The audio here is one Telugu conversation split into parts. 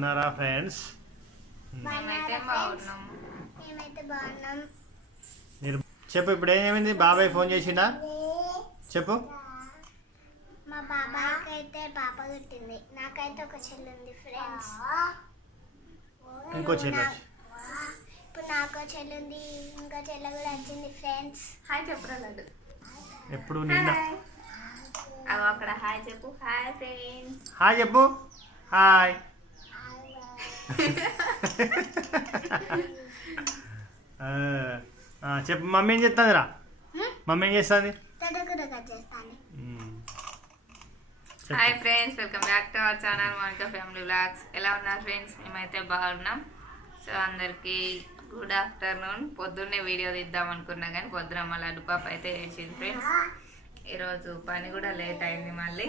బాగున్నారా ఫ్రెండ్స్? మీరు చెప్పు ఇప్పుడు ఏమైంది? బాబాయ్ ఫోన్ చేసిండా? చెప్పు. మా బాబాయ్కి అయితే పాప పుట్టింది. నాకైతే ఒక చెల్లి ఉంది ఫ్రెండ్స్. ఇంకో చెల్లి. ఇప్పుడు నాకు చెల్లి ఉంది ఇంకో చెల్లి కూడా వచ్చింది ఫ్రెండ్స్. హాయ్ చెప్పురా లడ్డు? ఎప్పుడు నిన్న అవి అక్కడ హాయ్ చెప్పు. Hi friends. హాయ్ చెప్పు. హాయ్. చెప్పు మమ్మీ ఏం చేస్తుంది రా మమ్మీ ఏం చేస్తుంది? Hi friends welcome back to our channel Monika family vlogs. ఎలా ఉన్నారు ఫ్రెండ్స్? మేమైతే బాగున్నాం. సో అందరికీ గుడ్ ఆఫ్టర్నూన్. పొద్దున్నే వీడియో తీద్దాం అనుకున్నా కానీ పొద్దున మళ్ళీ అడుపాప అయితే వేసింది ఫ్రెండ్స్. ఈరోజు పని కూడా లేట్ అయింది మళ్ళీ.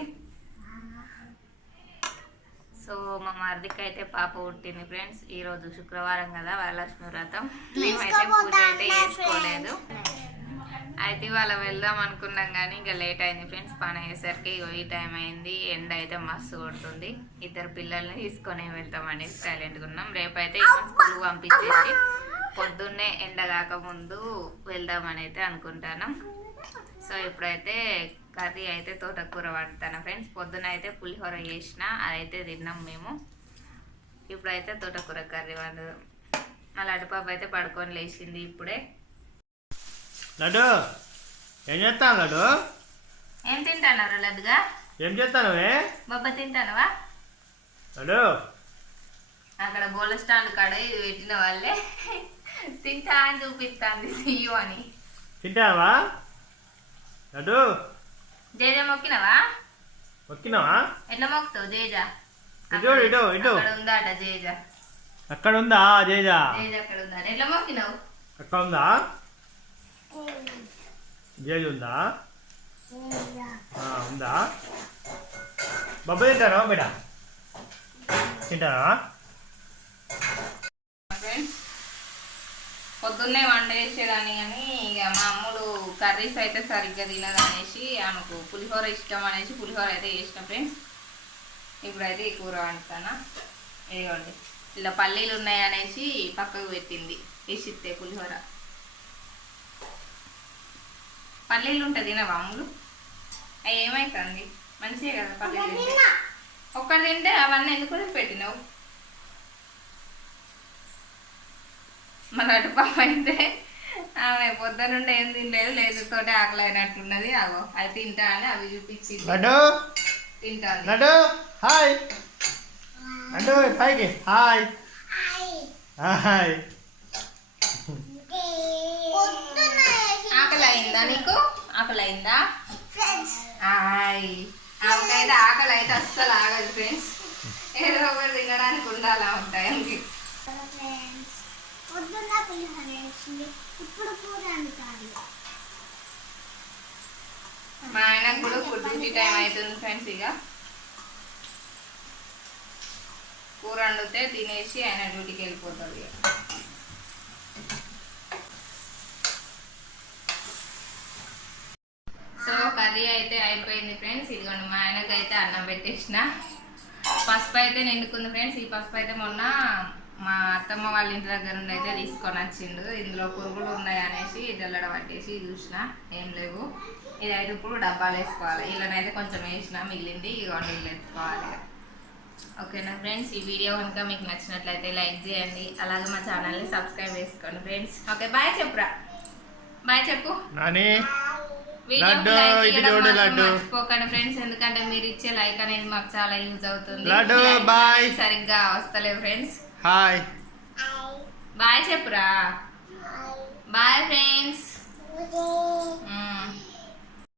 సో మా మరిదికి అయితే పాప పుట్టింది ఫ్రెండ్స్. ఈరోజు శుక్రవారం కదా వరలక్ష్మి వ్రతం. మేమైతే పూజ అయితే చేసుకోలేదు. అయితే ఇవాళ వెళ్దాం అనుకున్నాం కానీ ఇంకా లేట్ అయింది ఫ్రెండ్స్. పని అయ్యేసరికి ఇగో ఈ టైం అయింది. ఎండ అయితే మస్తు కొడుతుంది. ఇద్దరు పిల్లల్ని తీసుకొని వెళ్తామని సైలెంట్గా ఉన్నాం. రేపైతే స్కూల్ పంపించేసి పొద్దున్నే ఎండ కాకముందు వెళ్దామని అయితే అనుకుంటాను సో ఇప్పుడైతే కర్రీ అయితే తోటకూర వండుతాను ఫ్రెండ్స్. పొద్దున అయితే పులిహోర చేసిన అదైతే తిన్నాం మేము. ఇప్పుడైతే తోటకూర కర్రీ వండు మళ్ళీ అటుపాప అయితే పడుకొని లేచింది ఇప్పుడే. లడ్డు ఏం చేస్తాను లడ్డు? ఏం తింటానారు లడ్డుగా? ఏం చేస్తాను బొబ్బ తింటానవా లడ్డు. అక్కడ బోల స్టాండ్ కాడ ఇది పెట్టిన వాళ్ళే. తింటా అని చూపిస్తాంది సీయు అని. తింటావా? లడ్డు. జేజ మొక్కినవా? మొక్కినావా? ఎట్లా మొక్కుతావు జేజ? ఇటు ఇటు ఇటు. అక్కడ ఉందాట జేజ. అక్కడ ఉందా జేజా? జేజ అక్కడ ఉందాట ఎట్లా మొక్కినావు? అక్కడ ఉందా? జేజు ఉందా? ఆ, ఉందా? బొబ్బ తింటారా బిడ్డ? తింటారా? పొద్దున్నే వంట చేసేదాన్ని కానీ ఇక మా అమ్ముడు కర్రీస్ అయితే సరిగ్గా తినదనేసి ఆమెకు పులిహోర ఇష్టం అనేసి పులిహోర అయితే చేసిన ఫ్రెండ్స్. ఇప్పుడైతే ఈ కూర వండుతానా. ఇదిగోండి. ఇలా పల్లీలు ఉన్నాయి అనేసి పక్కకు పెట్టింది. వేసిస్తే పులిహోర. పల్లీలు ఉంటుంది తినవా అమ్ములు? అవి ఏమవుతుంది మంచిగా కదా పల్లీలు తింటే. ఒక్కటి తింటే అవన్నీ ఎందుకు పెట్టినావు మన అటు పాప అయితే ఆమె పొద్దునుండి ఏం తినలేదు లేదు తోటే ఆకలి అయినట్టున్నది అగో అది తింటా అని అవి చూపించింది. లడ్డు? తింటాను లడ్డు? హాయ్. లడ్డు పైకి. హాయ్. హాయ్. ఆకలి అయిందా నీకు? ఆకలి అయిందా ఫ్రెండ్స్ హాయ్. ఆమెకైతే ఆకలి అయితే అస్సలు ఆగదు ఫ్రెండ్స్ ఏదో ఒకటి తినడానికి ఉండాలా ఉంటాయి ఫ్రెండ్స్ పొద్దున్న పులిహోర వేసింది ఇప్పుడు కూర మా ఆయనకు కూడా ఫుడ్ డ్యూటీ టైం అవుతుంది ఫ్రెండ్స్ ఇక. కూర వండితే తినేసి ఆయన డ్యూటీకి వెళ్ళిపోతుంది ఇక. సో కర్రీ అయితే అయిపోయింది ఫ్రెండ్స్ ఇదిగోండి మా ఆయనకైతే అయితే అన్నం పెట్టేసిన. పసుపు అయితే నిండుకుంది ఫ్రెండ్స్ ఈ పసుపు అయితే మొన్న మా అత్తమ్మ వాళ్ళ ఇంటి దగ్గర నుండి అయితే తీసుకొని వచ్చిండు. ఇందులో పురుగులు ఉన్నాయి అనేసి జల్లడ పట్టేసి చూసిన. ఏం లేవు. ఇది అయితే ఇప్పుడు డబ్బాలు వేసుకోవాలి. వీళ్ళనైతే కొంచెం వేసిన మిగిలింది. ఇదిగోండి వీళ్ళు ఎత్తుకోవాలి ఇక. ఓకేనా ఫ్రెండ్స్? ఈ వీడియో కనుక మీకు నచ్చినట్లయితే లైక్ చేయండి. అలాగే మా ఛానల్ని సబ్స్క్రైబ్ చేసుకోండి ఫ్రెండ్స్. ఓకే బాయ్ చెప్పురా. బాయ్ చెప్పు. మర్చిపోకండి ఫ్రెండ్స్. ఎందుకంటే మీరు ఇచ్చే లైక్ అనేది మాకు చాలా యూజ్ అవుతుంది. సరిగ్గా వస్తలేవు ఫ్రెండ్స్. హాయ్ బాయ్ చెప్పురా బాయ్ ఫ్రెండ్స్.